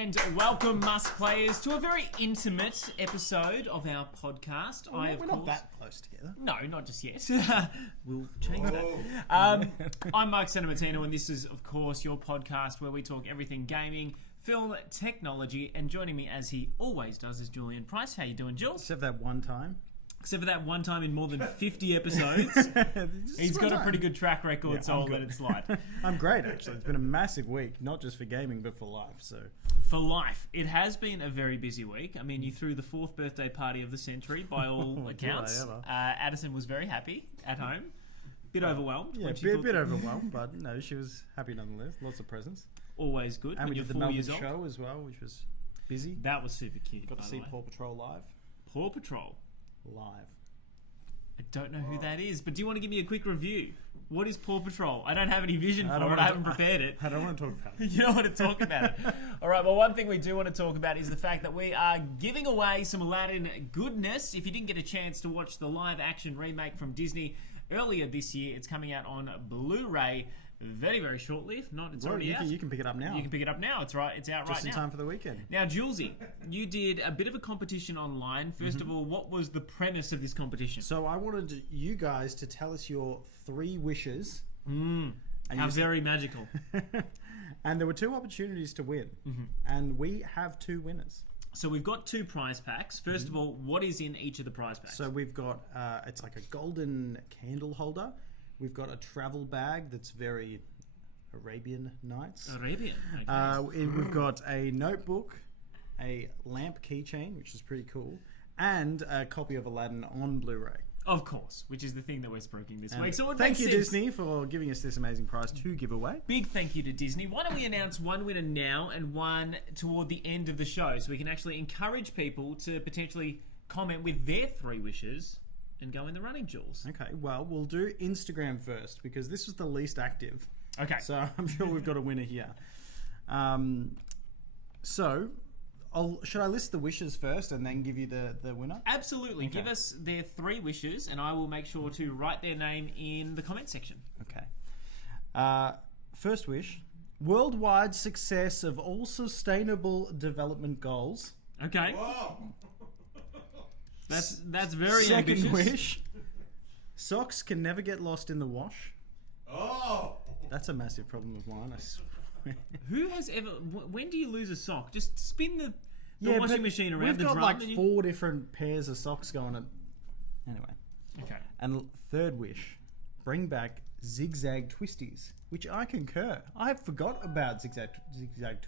And welcome, Must Players, to a very intimate episode of our podcast. We're not that close together. No, not just yet. We'll change that. I'm Mark Santamartino, and this is, of course, your podcast where we talk everything gaming, film, technology, and joining me, as he always does, is Julian Price. How you doing, Jules? Except that one time. Except for that one time in more than 50 episodes. He's got a pretty good track record, so I'll let it slide. I'm great, actually. It's been a massive week, not just for gaming, but for life. So for life. It has been a very busy week. I mean, you threw the 4th birthday party of the century, by all accounts. Addison was very happy at home. Bit overwhelmed. Yeah, a bit overwhelmed, but no, she was happy nonetheless. Lots of presents. Always good. And when we you're did the 4 Melbourne years old. show as well, which was busy. That was super cute. Got to see Paw Patrol live. Paw Patrol? Live. I don't know who that is, but do you want to give me a quick review? What is Paw Patrol? I don't have any vision for it. I haven't prepared it. I don't want to talk about it. You don't want to talk about it. All right, well, one thing we do want to talk about is the fact that we are giving away some Aladdin goodness. If you didn't get a chance to watch the live-action remake from Disney earlier this year, it's coming out on Blu-ray very, very shortly. If not, it's already out. You can pick it up now. You can pick it up now. It's right. It's out right now. Just in time for the weekend. Now, Julesy, you did a bit of a competition online. First of all, what was the premise of this competition? So I wanted you guys to tell us your 3 wishes. How very magical. And there were 2 opportunities to win. And we have 2 winners. So we've got 2 prize packs. First of all, what is in each of the prize packs? So we've got, it's like a golden candle holder. We've got a travel bag that's very Arabian Nights. Arabian. Okay. We've got a notebook, a lamp keychain, which is pretty cool, and a copy of Aladdin on Blu-ray. Of course, which is the thing that we're spooking this week. So thank you, Disney, for giving us this amazing prize to give away. Big thank you to Disney. Why don't we announce one winner now and one toward the end of the show, so we can actually encourage people to potentially comment with their 3 wishes and go in the running, Jules. Okay, well, we'll do Instagram first, because this was the least active. Okay. So I'm sure we've got a winner here. Should I list the wishes first and then give you the winner? Absolutely. Okay. Give us their 3 wishes, and I will make sure to write their name in the comment section. Okay. First wish: worldwide success of all sustainable development goals. Okay. Whoa. That's very Second ambitious. Wish: socks can never get lost in the wash. Oh! That's a massive problem of mine, I swear. Who has ever... When do you lose a sock? Just spin the washing machine around the drum. We've got like 4 different pairs of socks going on. Anyway. Okay. And third wish: bring back zigzag twisties, which I concur. I forgot about zigzag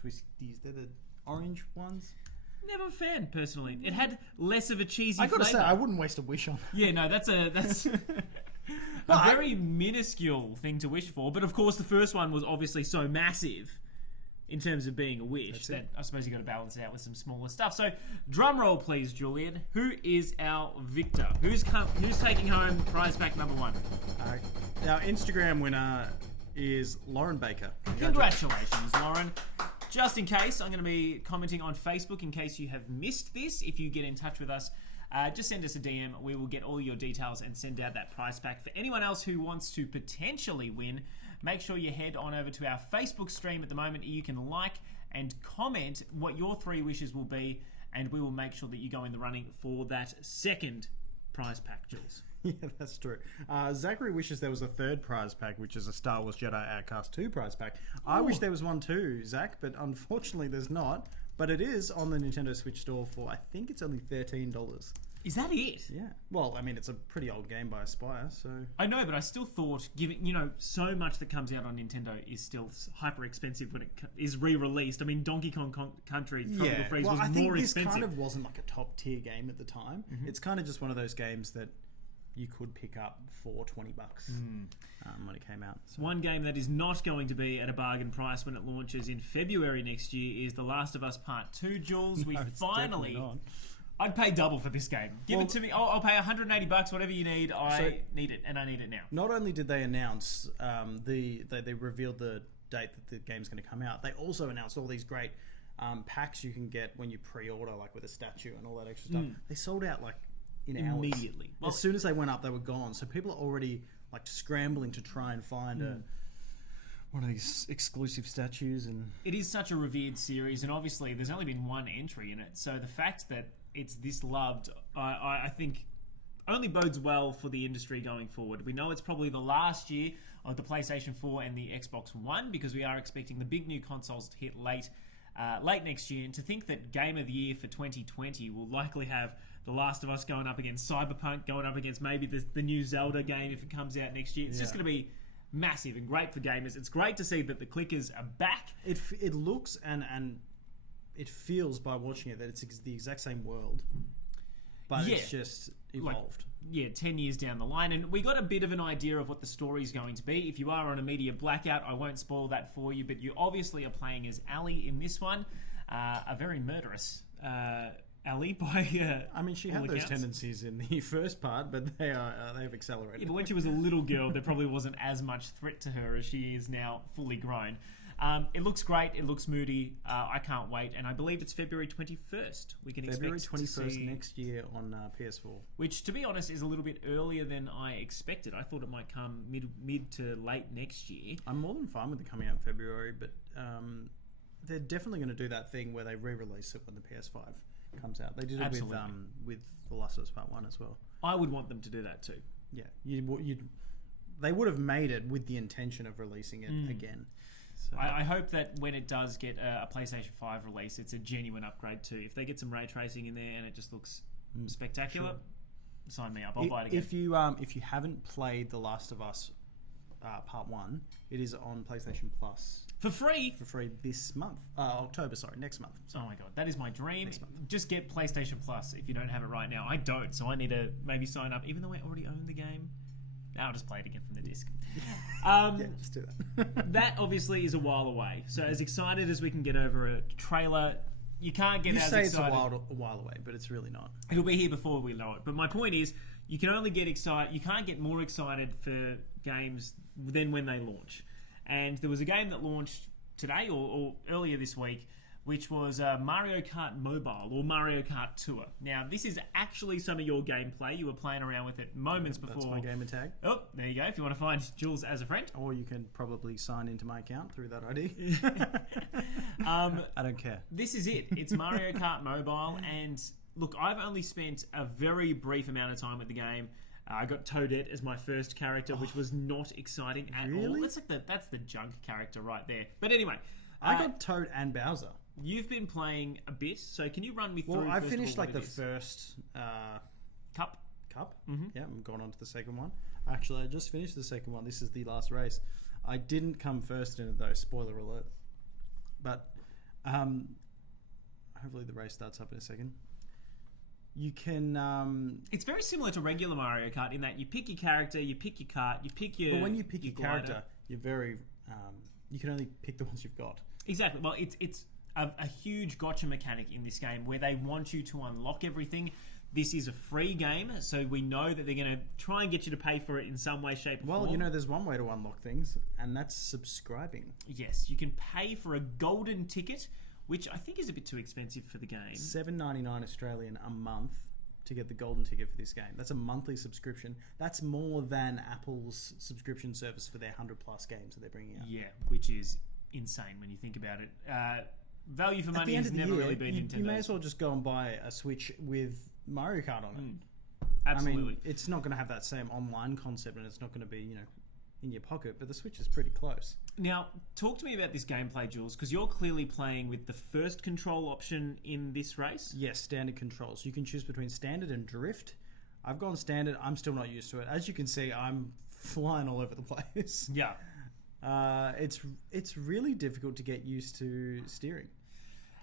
twisties. They're the orange ones. Never a fan, personally. It had less of a cheesy flavour. I gotta say, I wouldn't waste a wish on that. Yeah, no, that's a very minuscule thing to wish for. But of course, the first one was obviously so massive in terms of being a wish that I suppose you got to balance it out with some smaller stuff. So, drum roll, please, Julian. Who is our victor? Who's taking home prize pack number 1? Our Instagram winner is Lauren Baker. Congratulations, Lauren. Just in case, I'm going to be commenting on Facebook in case you have missed this. If you get in touch with us, just send us a DM. We will get all your details and send out that prize pack. For anyone else who wants to potentially win, make sure you head on over to our Facebook stream at the moment. You can like and comment what your 3 wishes will be, and we will make sure that you go in the running for that second prize pack, Jules. Yeah, that's true. Zachary wishes there was a 3rd prize pack, which is a Star Wars Jedi Outcast 2 prize pack. I wish there was one too, Zach, but unfortunately there's not. But it is on the Nintendo Switch store for, I think it's only $13. Is that it? Yeah. Well, I mean, it's a pretty old game by Aspyr, so... I know, but I still thought, given, so much that comes out on Nintendo is still hyper expensive when it is re-released. I mean, Donkey Kong Country Tropical Freeze was more expensive. I think this kind of wasn't like a top tier game at the time. Mm-hmm. It's kind of just one of those games that you could pick up for $20 when it came out. So. One game that is not going to be at a bargain price when it launches in February next year is The Last of Us Part 2, Jules. We finally... I'd pay double for this game. Give it to me. I'll pay $180, whatever you need. I need it, and I need it now. Not only did they announce, they revealed the date that the game's going to come out, they also announced all these great packs you can get when you pre-order, like with a statue and all that extra stuff. They sold out like in hours. Immediately. As soon as they went up, they were gone. So people are already like scrambling to try and find a one of these exclusive statues, and It is such a revered series, and obviously there's only been one entry in it. So the fact that it's this loved, I think, only bodes well for the industry going forward. We know it's probably the last year of the PlayStation 4 and the Xbox One, because we are expecting the big new consoles to hit late next year. And to think that Game of the Year for 2020 will likely have The Last of Us going up against Cyberpunk, going up against maybe the new Zelda game if it comes out next year. It's just going to be massive and great for gamers. It's great to see that the clickers are back. it looks and it feels by watching it that it's the exact same world, but it's just evolved. 10 years down the line. And we got a bit of an idea of what the story's going to be. If you are on a media blackout, I won't spoil that for you, but you obviously are playing as Ellie in this one. A very murderous Ellie by I mean, she had those tendencies in the first part, but they've accelerated. Yeah, but when she was a little girl, there probably wasn't as much threat to her as she is now fully grown. It looks great. It looks moody. I can't wait. And I believe it's February 21st. We can February expect 21st to see, next year on PS4. which, to be honest, is a little bit earlier than I expected. I thought it might come mid to late next year. I'm more than fine with it coming out in February, but they're definitely going to do that thing where they re-release it when the PS5 comes out. They did it with The Last of Us Part 1 as well. I would want them to do that too. Yeah, they would have made it with the intention of releasing it again. So. I hope that when it does get a PlayStation 5 release, it's a genuine upgrade too. If they get some ray tracing in there and it just looks spectacular, sign me up. I'll buy it again. If you haven't played The Last of Us Part 1, it is on PlayStation Plus For free this month. Next month. Oh my god, that is my dream. Next month. Just get PlayStation Plus if you don't have it right now. I don't, so I need to maybe sign up, even though I already own the game. Now I'll just play it again from the disc. Yeah, just do that. That obviously is a while away. So as excited as we can get over a trailer, you can't get You as say excited. it's a while away, but it's really not. It'll be here before we know it. But my point is, you can only get excited. You can't get more excited for games than when they launch. And there was a game that launched today or earlier this week, which was Mario Kart Mobile or Mario Kart Tour. Now, this is actually some of your gameplay. You were playing around with it moments before. That's my gamer tag. Oh, there you go. If you want to find Jules as a friend. Or you can probably sign into my account through that ID. I don't care. This is it. It's Mario Kart Mobile. And look, I've only spent a very brief amount of time with the game. I got Toadette as my first character, which was not exciting at all. That's the junk character right there. But anyway. I got Toad and Bowser. You've been playing a bit, so can you run me through? Well, I first finished of all like the first cup. Mm-hmm. Yeah, I'm going on to the second one. Actually, I just finished the second one. This is the last race. I didn't come first in it though. Spoiler alert. But hopefully the race starts up in a second. You can. It's very similar to regular Mario Kart in that you pick your character, you pick your kart, you pick your. But when you pick your glider. character, you're very. You can only pick the ones you've got. Exactly. Well, it's a huge gotcha mechanic in this game where they want you to unlock everything. This is a free game, so we know that they're going to try and get you to pay for it in some way, shape, or form. Well, there's one way to unlock things, and that's subscribing. Yes, you can pay for a golden ticket, which I think is a bit too expensive for the game. $7.99 Australian a month to get the golden ticket for this game. That's a monthly subscription. That's more than Apple's subscription service for their 100+ games that they're bringing out. Yeah, which is insane when you think about it. Value for money has never really been Nintendo. You may as well just go and buy a Switch with Mario Kart on it. Absolutely. I mean, it's not going to have that same online concept, and it's not going to be, in your pocket, but the Switch is pretty close. Now, talk to me about this gameplay, Jules, because you're clearly playing with the first control option in this race. Yes, standard controls. You can choose between standard and drift. I've gone standard. I'm still not used to it. As you can see, I'm flying all over the place. Yeah. It's really difficult to get used to steering.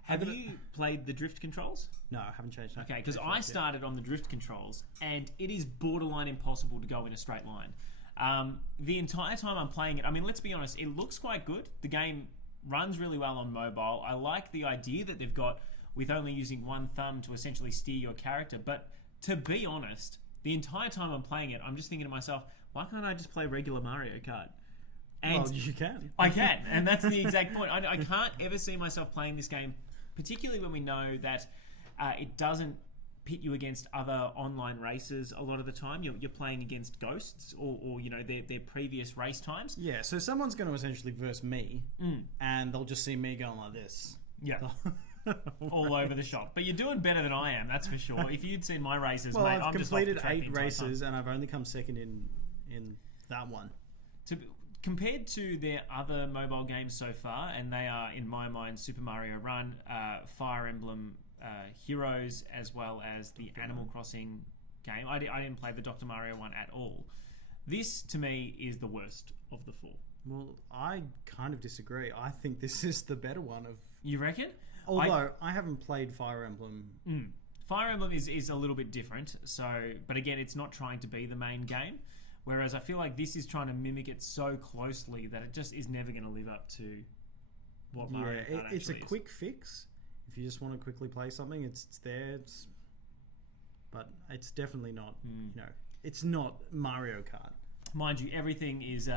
Have you played the drift controls? No, I haven't changed. Okay, because I started on the drift controls, and it is borderline impossible to go in a straight line. The entire time I'm playing it, I mean, let's be honest, it looks quite good. The game runs really well on mobile. I like the idea that they've got with only using one thumb to essentially steer your character. But to be honest, the entire time I'm playing it, I'm just thinking to myself, why can't I just play regular Mario Kart? And well, you can. I can, and that's the exact point. I can't ever see myself playing this game, particularly when we know that it doesn't pit you against other online racers a lot of the time. You're playing against ghosts or their previous race times. Yeah, so someone's going to essentially verse me, and they'll just see me going like this. Yeah. All over the shop. But you're doing better than I am, that's for sure. If you'd seen my races, Well, mate, I've I'm just off the completed track the 8 entire races, time. and I've only come second in that one. Compared to their other mobile games so far, and they are, in my mind, Super Mario Run, Fire Emblem Heroes, as well as the Animal Crossing game. I didn't play the Dr. Mario one at all. This, to me, is the worst of the 4. Well, I kind of disagree. I think this is the better one of... You reckon? Although, I haven't played Fire Emblem. Fire Emblem is a little bit different, but again, it's not trying to be the main game. Whereas I feel like this is trying to mimic it so closely that it just is never going to live up to what Mario Kart actually it's a is. quick fix. If you just want to quickly play something, it's there. But it's definitely not, it's not Mario Kart. Mind you, everything is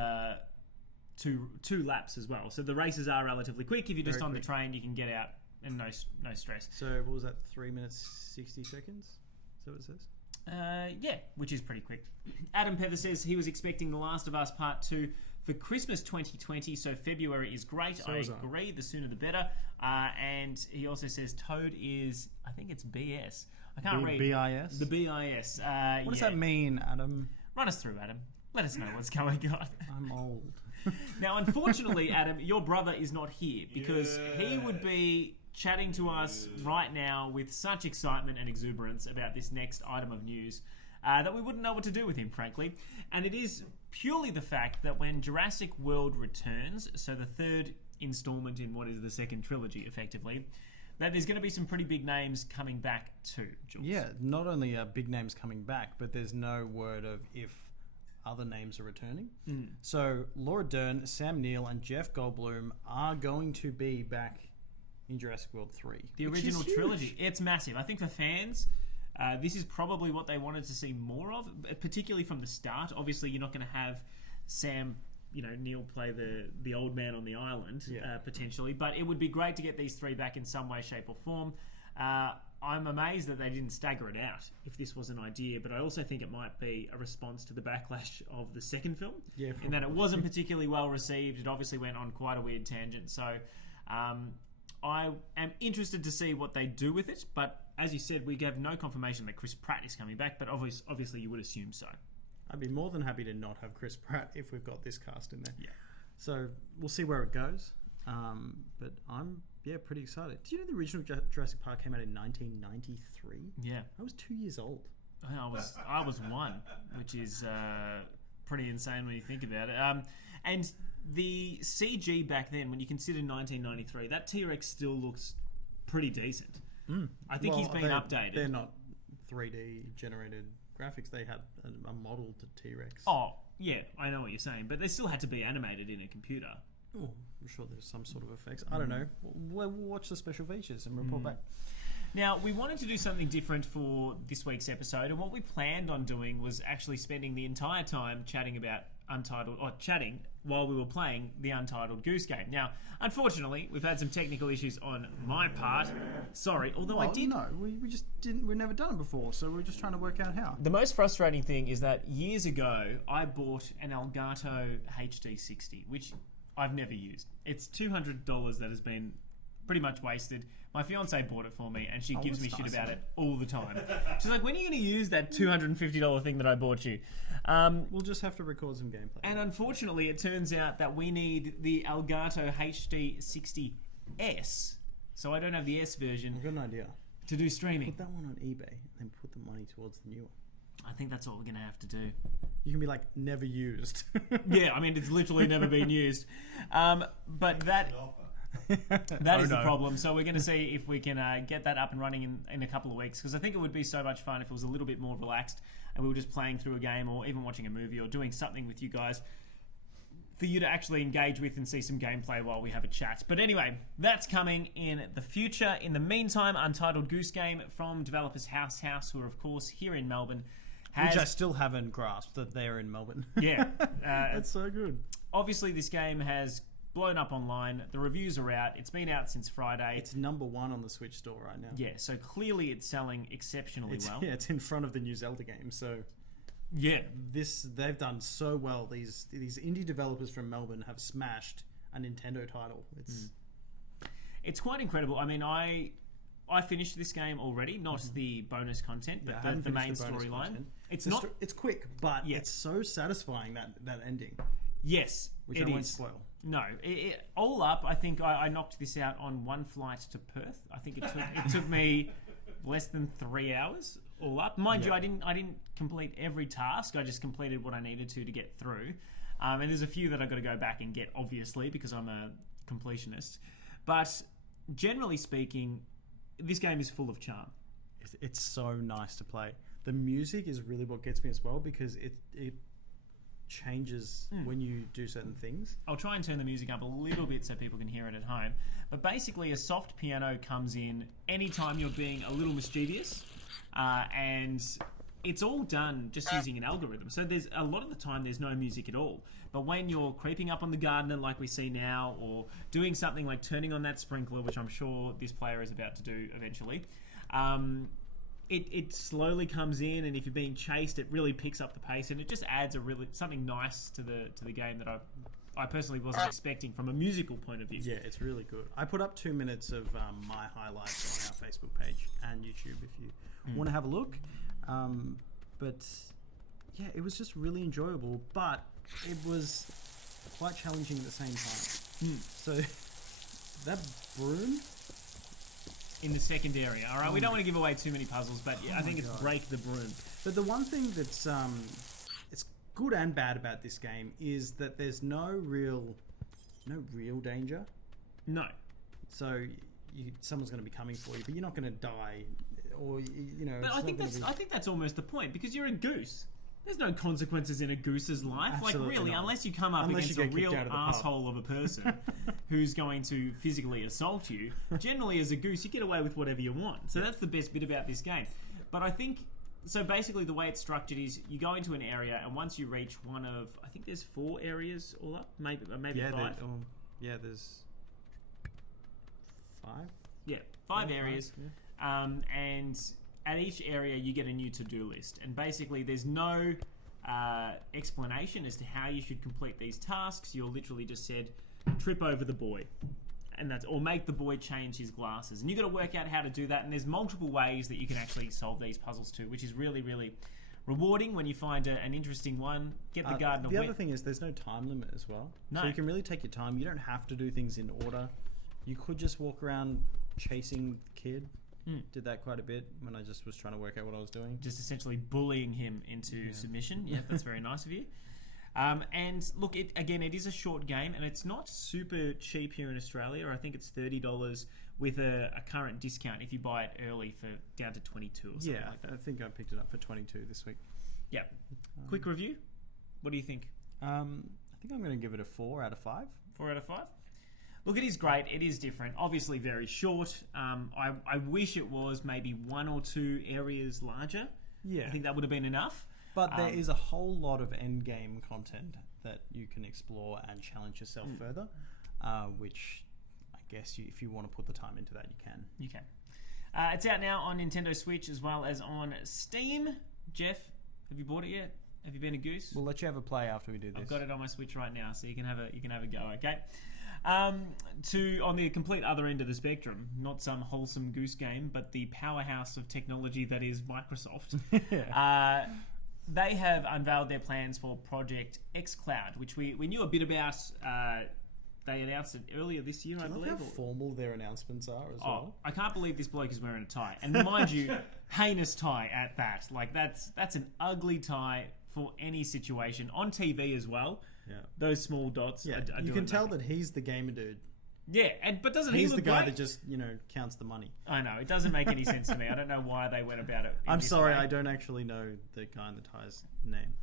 two laps as well. So the races are relatively quick. If you're just on the train, you can get out and no stress. So what was that, 3 minutes, 60 seconds? Is that what it says? Yeah, which is pretty quick. Adam Pether says he was expecting The Last of Us Part 2 for Christmas 2020, so February is great. So I is agree, the sooner the better. And he also says Toad is, I think it's BS. I can't read. BIS? The BIS. What does that mean, Adam? Run us through, Adam. Let us know what's going on. I'm old. Now, unfortunately, Adam, your brother is not here because he would be chatting to us right now with such excitement and exuberance about this next item of news that we wouldn't know what to do with him, frankly. And it is purely the fact that when Jurassic World returns, so the third installment in what is the second trilogy, effectively, that there's going to be some pretty big names coming back too, Jules. Yeah, not only are big names coming back, but there's no word of if other names are returning. So Laura Dern, Sam Neill, and Jeff Goldblum are going to be back in Jurassic World 3. The original trilogy. It's massive. I think for fans, this is probably what they wanted to see more of, particularly from the start. Obviously, you're not going to have Sam, Neill play the old man on the island, potentially. But it would be great to get these 3 back in some way, shape, or form. I'm amazed that they didn't stagger it out if this was an idea, but I also think it might be a response to the backlash of the second film. Yeah, in that it wasn't particularly well received. It obviously went on quite a weird tangent. So I am interested to see what they do with it, but as you said, we have no confirmation that Chris Pratt is coming back, but obviously you would assume so. I'd be more than happy to not have Chris Pratt if we've got this cast in there. Yeah. So we'll see where it goes. But I'm pretty excited. Do you know the original Jurassic Park came out in 1993? Yeah. I was 2 years old. I was 1, which is pretty insane when you think about it. And the CG back then, when you consider 1993, that T-Rex still looks pretty decent. I think he's been updated. They're not 3D generated graphics. They had a model to T-Rex. Oh, yeah, I know what you're saying, but they still had to be animated in a computer. Oh, I'm sure there's some sort of effects. I don't know. We'll watch the special features and report back. Now, we wanted to do something different for this week's episode, and what we planned on doing was actually spending the entire time chatting about chatting while we were playing the Untitled Goose Game. Now, unfortunately, we've had some technical issues on my part. Sorry, although I did... No, we just didn't... We've never done it before, so we're just trying to work out how. The most frustrating thing is that years ago, I bought an Elgato HD60, which I've never used. It's $200 that has been pretty much wasted. My fiance bought it for me, and she gives me shit about it all the time. She's like, when are you going to use that $250 thing that I bought you? We'll just have to record some gameplay. And unfortunately, it turns out that we need the Elgato HD60S, so I don't have the S version. I've got an idea. To do streaming. Put that one on eBay, and then put the money towards the new one. I think that's what we're going to have to do. You can be like, never used. Yeah, I mean, it's literally never been used. But that is the problem. So we're going to see if we can get that up and running in a couple of weeks, because I think it would be so much fun if it was a little bit more relaxed and we were just playing through a game or even watching a movie or doing something with you guys for you to actually engage with and see some gameplay while we have a chat. But anyway, that's coming in the future. In the meantime, Untitled Goose Game from developers House, who are of course here in Melbourne, which I still haven't grasped that they're in Melbourne. Yeah. That's so good. Obviously, this game has blown up online. The reviews are out. It's been out since Friday. It's number 1 on the Switch store right now. Yeah, so clearly it's selling exceptionally well. Yeah, it's in front of the new Zelda game. So yeah, they've done so well. These indie developers from Melbourne have smashed a Nintendo title. It's quite incredible. I mean, I finished this game already, not the bonus content, but the main storyline. It's quick, but it's so satisfying that ending. Yes, which I won't spoil. No, all up, I think I knocked this out on one flight to Perth. I think it took me less than 3 hours all up. Mind you, I didn't complete every task. I just completed what I needed to get through. And there's a few that I've got to go back and get, obviously, because I'm a completionist. But generally speaking, this game is full of charm. It's so nice to play. The music is really what gets me as well, because it changes when you do certain things. I'll try and turn the music up a little bit so people can hear it at home. But basically, a soft piano comes in anytime you're being a little mischievous, and it's all done just using an algorithm. So there's a lot of the time there's no music at all. But when you're creeping up on the gardener like we see now, or doing something like turning on that sprinkler, which I'm sure this player is about to do eventually, it slowly comes in, and if you're being chased, it really picks up the pace, and it just adds something nice to the game that I personally wasn't expecting from a musical point of view. Yeah, it's really good. I put up 2 minutes of my highlights on our Facebook page and YouTube if you want to have a look. But yeah, it was just really enjoyable, but it was quite challenging at the same time. So that broom in the second area. All right, we don't want to give away too many puzzles, but I think it's break the broom. But the one thing that's it's good and bad about this game is that there's no real danger. No. So someone's going to be coming for you, but you're not going to die, or you know. But I think that's almost the point, because you're a goose. There's no consequences in a goose's life. Absolutely like really, not. Unless you come up against a real asshole of a person who's going to physically assault you. Generally, as a goose, you get away with whatever you want. So that's the best bit about this game. But I think, so basically the way it's structured is you go into an area, and once you reach one of, I think there's 4 areas all up, maybe 5. There's 5. Yeah, 5 areas. And at each area, you get a new to-do list. And basically, there's no explanation as to how you should complete these tasks. You're literally just said, trip over the boy. Or make the boy change his glasses. And you've got to work out how to do that. And there's multiple ways that you can actually solve these puzzles too, which is really, really rewarding when you find an interesting one. Get the gardener The wet. other thing is there's no time limit as well. No. So you can really take your time. You don't have to do things in order. You could just walk around chasing the kid. Did that quite a bit when I just was trying to work out what I was doing. Just essentially bullying him into submission. Yeah, that's very nice of you. And look, it is a short game, and it's not super cheap here in Australia. I think it's $30 with a current discount if you buy it early for down to 22 or something like that. I think I picked it up for 22 this week. Yeah. Quick review. What do you think? I think I'm going to give it a 4 out of 5. 4 out of 5? Look, it is great. It is different. Obviously very short. I wish it was maybe 1 or 2 areas larger. Yeah. I think that would have been enough. But there is a whole lot of end game content that you can explore and challenge yourself further, which I guess if you want to put the time into that, you can. You can. It's out now on Nintendo Switch as well as on Steam. Jeff, have you bought it yet? Have you been a goose? We'll let you have a play after we do this. I've got it on my Switch right now, so you can have a go. Okay. On the complete other end of the spectrum, not some wholesome goose game, but the powerhouse of technology that is Microsoft. They have unveiled their plans for Project xCloud, which we knew a bit about. They announced it earlier this year, I believe. How formal their announcements are as well. I can't believe this bloke is wearing a tie, and mind you, heinous tie at that. Like that's an ugly tie for any situation on TV as well. Yeah, those small dots. Yeah, are you doing can tell nothing. that he's the gamer dude. Yeah, but doesn't he He's look the guy great? that just counts the money. I know, it doesn't make any sense to me. I don't know why they went about it. I'm this sorry, way. I don't actually know the guy in the tie's name.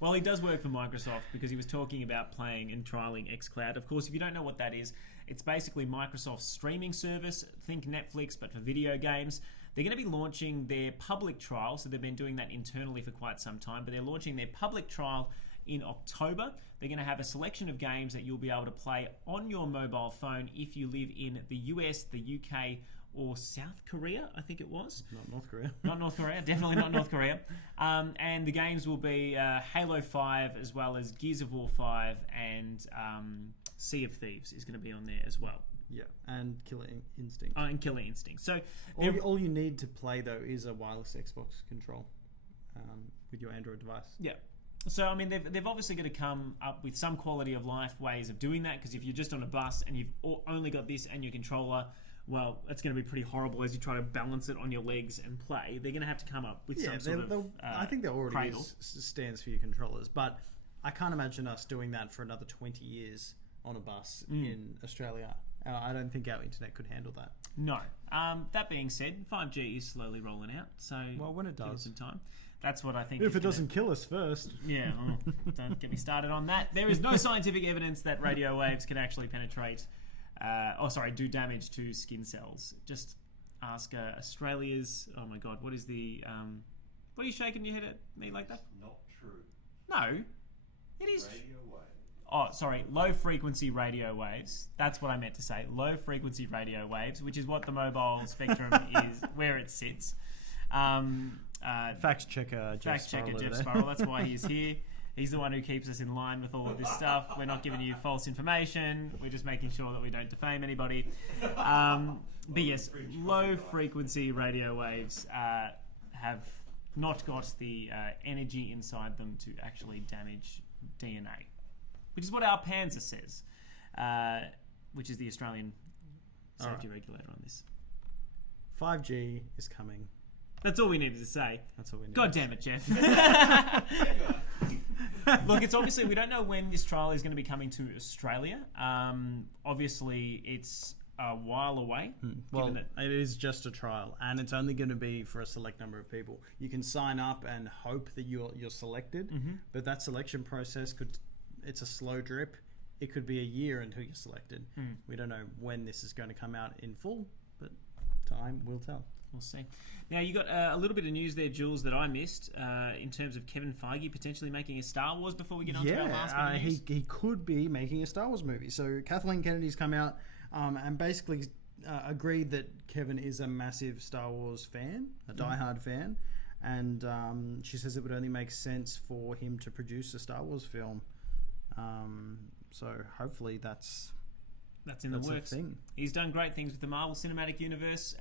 Well, he does work for Microsoft because he was talking about playing and trialing xCloud. Of course, if you don't know what that is, it's basically Microsoft's streaming service. Think Netflix, but for video games. They're going to be launching their public trial. So they've been doing that internally for quite some time, but they're launching their public trial in October. They're going to have a selection of games that you'll be able to play on your mobile phone if you live in the US, the UK, or South Korea, I think it was. Not North Korea. Not North Korea, definitely not North Korea. And the games will be Halo 5 as well as Gears of War 5 and Sea of Thieves is going to be on there as well. Yeah, and Killer Instinct. Oh, and Killer Instinct. So all you need to play, though, is a wireless Xbox control with your Android device. Yeah. So, I mean, they've obviously got to come up with some quality of life ways of doing that, because if you're just on a bus and you've only got this and your controller, well, it's going to be pretty horrible as you try to balance it on your legs and play. They're going to have to come up with some sort of I think there already is stands for your controllers, but I can't imagine us doing that for another 20 years on a bus in Australia. I don't think our internet could handle that. No. That being said, 5G is slowly rolling out, so when it does, give it some time. That's what I think. If it doesn't kill us first. Yeah, well, don't get me started on that. There is no scientific evidence that radio waves can actually penetrate, do damage to skin cells. Just ask Australia's. Oh my God, what is the? What are you shaking your head at me like that? Not true. No, it is. Radio waves. Oh, sorry, low frequency radio waves. That's what I meant to say. Low frequency radio waves, which is what the mobile spectrum is, where it sits. Fact checker Jeff Sparrow. That's why he's here. He's the one who keeps us in line with all of this stuff. We're not giving you false information. We're just making sure that we don't defame anybody. But yes, low frequency radio waves have not got the energy inside them to actually damage DNA, which is what our Panzer says, which is the Australian safety regulator on this. 5G is coming. That's all we needed to say. That's all we needed. God damn it, Jeff. Look, it's obviously, we don't know when this trial is going to be coming to Australia. Obviously, it's a while away. Well, it is just a trial, and it's only going to be for a select number of people. You can sign up and hope that you're selected, but that selection process it's a slow drip. It could be a year until you're selected. We don't know when this is going to come out in full, but time will tell. We'll see. Now, you got a little bit of news there, Jules, that I missed in terms of Kevin Feige potentially making a Star Wars before we get on to our last bit of news. He could be making a Star Wars movie. So Kathleen Kennedy's come out and basically agreed that Kevin is a massive Star Wars fan, a diehard fan, and she says it would only make sense for him to produce a Star Wars film. So hopefully that's in the works. A thing. He's done great things with the Marvel Cinematic Universe.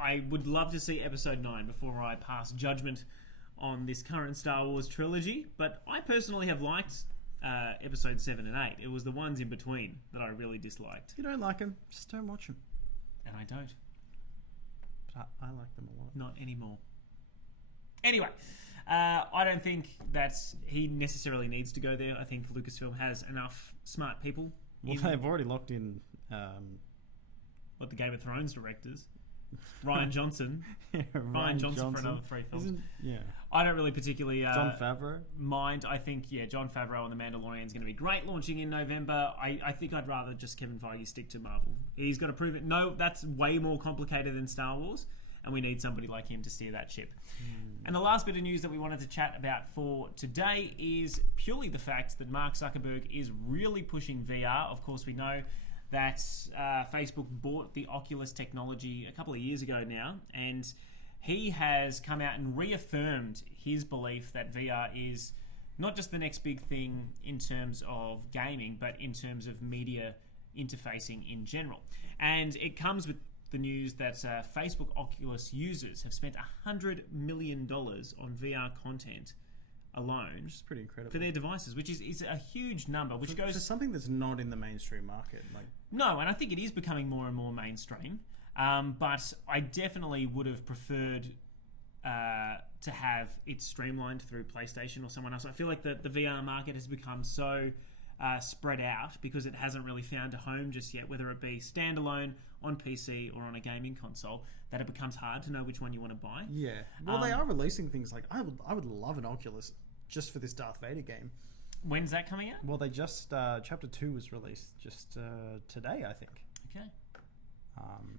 I would love to see Episode 9 before I pass judgment on this current Star Wars trilogy, but I personally have liked Episode 7 and 8. It was the ones in between that I really disliked. If you don't like them, just don't watch them. And I don't. But I like them a lot. Not anymore. Anyway, I don't think that he necessarily needs to go there. I think Lucasfilm has enough smart people. Well, they've already locked in... the Game of Thrones directors? Ryan Johnson. Ryan Johnson for another 3 films. I don't really particularly Jon Favreau mind. I think Jon Favreau and The Mandalorian is going to be great launching in November. I think I'd rather just Kevin Feige stick to Marvel. He's got to prove it. No, that's way more complicated than Star Wars, and we need somebody like him to steer that ship. And the last bit of news that we wanted to chat about for today is purely the fact that Mark Zuckerberg is really pushing VR. Of course, we know that Facebook bought the Oculus technology a couple of years ago now, and he has come out and reaffirmed his belief that VR is not just the next big thing in terms of gaming, but in terms of media interfacing in general. And it comes with the news that Facebook Oculus users have spent $100 million on VR content alone, which is pretty incredible for their devices, which is a huge number, which goes for something that's not in the mainstream market. No, and I think it is becoming more and more mainstream. But I definitely would have preferred to have it streamlined through PlayStation or someone else. I feel like the VR market has become so spread out because it hasn't really found a home just yet, whether it be standalone on PC or on a gaming console, that it becomes hard to know which one you want to buy. Yeah. Well, they are releasing things like I would love an Oculus just for this Darth Vader game. When's that coming out? Well, they just Chapter 2 was released just today, I think. Okay.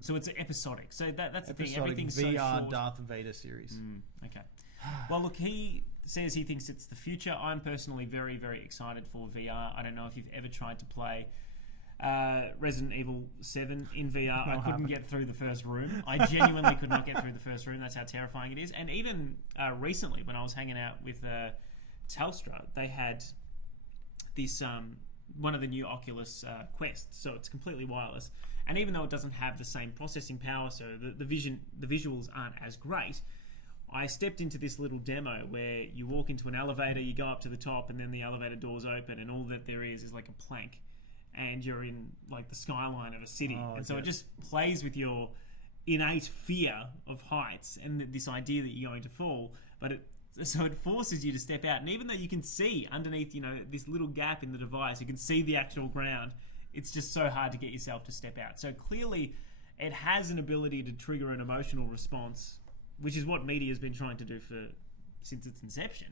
So it's episodic. So that's the thing. Episodic Everything's VR so short. Darth Vader series. Okay. Well, look, he says he thinks it's the future. I'm personally very, very excited for VR. I don't know if you've ever tried to play Resident Evil 7 in VR. I couldn't get through the first room. I genuinely could not get through the first room. That's how terrifying it is. And even recently, when I was hanging out with Telstra, they had this one of the new Oculus Quests. So it's completely wireless. And even though it doesn't have the same processing power, so the visuals aren't as great, I stepped into this little demo where you walk into an elevator, you go up to the top, and then the elevator doors open, and all that there is like a plank, and you're in like the skyline of a city. And so it just plays with your innate fear of heights and this idea that you're going to fall, but it forces you to step out. And even though you can see underneath, this little gap in the device, you can see the actual ground. It's just so hard to get yourself to step out. So clearly, it has an ability to trigger an emotional response, which is what media has been trying to do since its inception.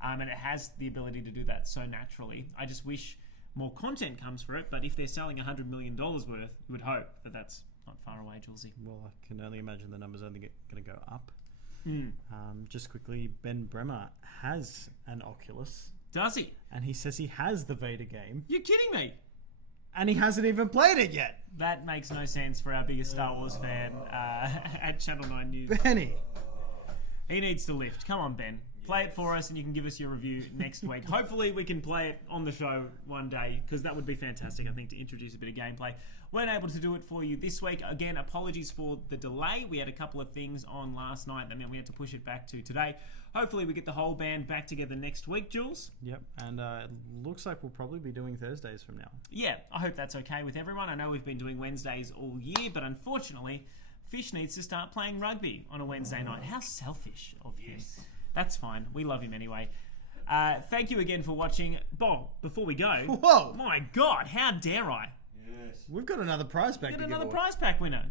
And it has the ability to do that so naturally. I just wish more content comes for it, but if they're selling $100 million worth, you would hope that that's not far away, Julesy. Well, I can only imagine the numbers only going to go up. Just quickly, Ben Bremer has an Oculus. Does he? And he says he has the Vader game. You're kidding me? And he hasn't even played it yet. That makes no sense for our biggest Star Wars fan at Channel 9 News. Benny. He needs to lift. Come on, Ben. Play it for us and you can give us your review next week. Hopefully we can play it on the show one day, because that would be fantastic, I think, to introduce a bit of gameplay. Weren't able to do it for you this week. Again, apologies for the delay. We had a couple of things on last night that meant we had to push it back to today. Hopefully we get the whole band back together next week, Jules. Yep, and it looks like we'll probably be doing Thursdays from now. Yeah, I hope that's okay with everyone. I know we've been doing Wednesdays all year, but unfortunately, Fish needs to start playing rugby on a Wednesday night. How selfish of him. That's fine. We love him anyway. Thank you again for watching. Bob, before we go... Whoa! My God, how dare I? Yes. We've got another prize pack to give Another away. prize pack winner.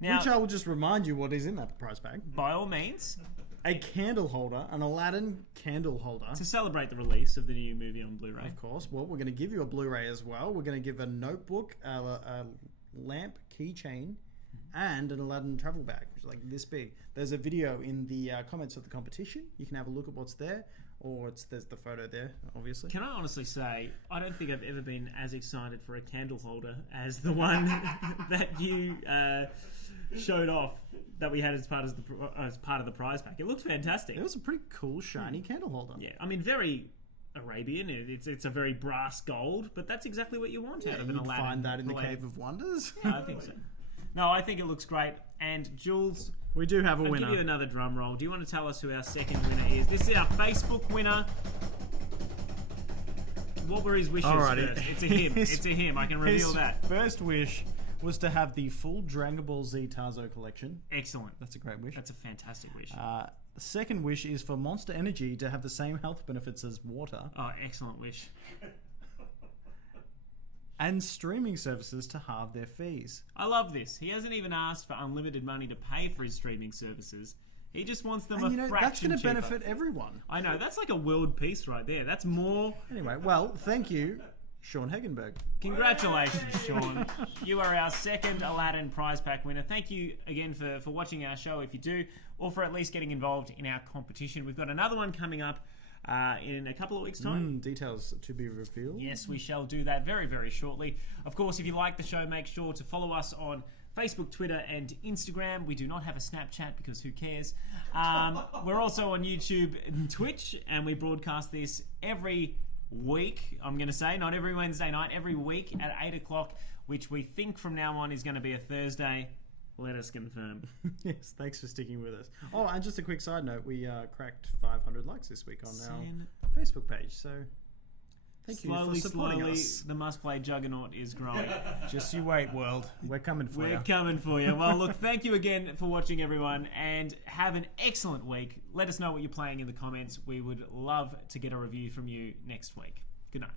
Now, Which I will just remind you what is in that prize pack. by all means, A candle holder, an Aladdin candle holder. to celebrate the release of the new movie on Blu-ray. Of course. Well, we're going to give you a Blu-ray as well. We're going to give a notebook, a lamp keychain, and an Aladdin travel bag, which is like this big. There's a video in the comments of the competition. You can have a look at what's there, or there's the photo there, obviously. Can I honestly say, I don't think I've ever been as excited for a candle holder as the one that you showed off that we had as part of the prize pack. It looks fantastic. It was a pretty cool, shiny candle holder. Yeah, I mean, very Arabian. It's a very brass gold, but that's exactly what you want out of an You'd Aladdin. find that in the blade. Cave of Wonders. Yeah, I think so. No, I think it looks great. And Jules, We do have a I'll winner. give you another drum roll. Do you want to tell us who our second winner is? This is our Facebook winner. What were his wishes Alrighty. first? It's a him. It's a him. I can reveal His that. first wish was to have the full Dragon Ball Z Tarzo collection. Excellent. That's a great wish. That's a fantastic wish. The second wish is for Monster Energy to have the same health benefits as water, Oh, excellent wish. and streaming services to halve their fees. I love this. He hasn't even asked for unlimited money to pay for his streaming services. He just wants them And a that's fraction going to cheaper. benefit everyone. I know. That's like a world peace right there. That's more. Anyway, well, thank you, Sean Heckenberg. Congratulations, Sean. You are our second Aladdin prize pack winner. Thank you again for watching our show, if you do, or for at least getting involved in our competition. We've got another one coming up in a couple of weeks' time. Details to be revealed. Yes, we shall do that very, very shortly. Of course, if you like the show, make sure to follow us on Facebook, Twitter, and Instagram. We do not have a Snapchat because who cares? We're also on YouTube and Twitch, and we broadcast this every week. I'm going to say, not every Wednesday night, every week at 8 o'clock, which we think from now on is going to be a Thursday. Let us confirm. Yes, thanks for sticking with us. Oh, and just a quick side note, we cracked 500 likes this week on our Facebook page, so thank you for supporting us. The must-play juggernaut is growing. Just you wait, world. We're coming for you. We're coming for you. Well, look, thank you again for watching, everyone, and have an excellent week. Let us know what you're playing in the comments. We would love to get a review from you next week. Good night.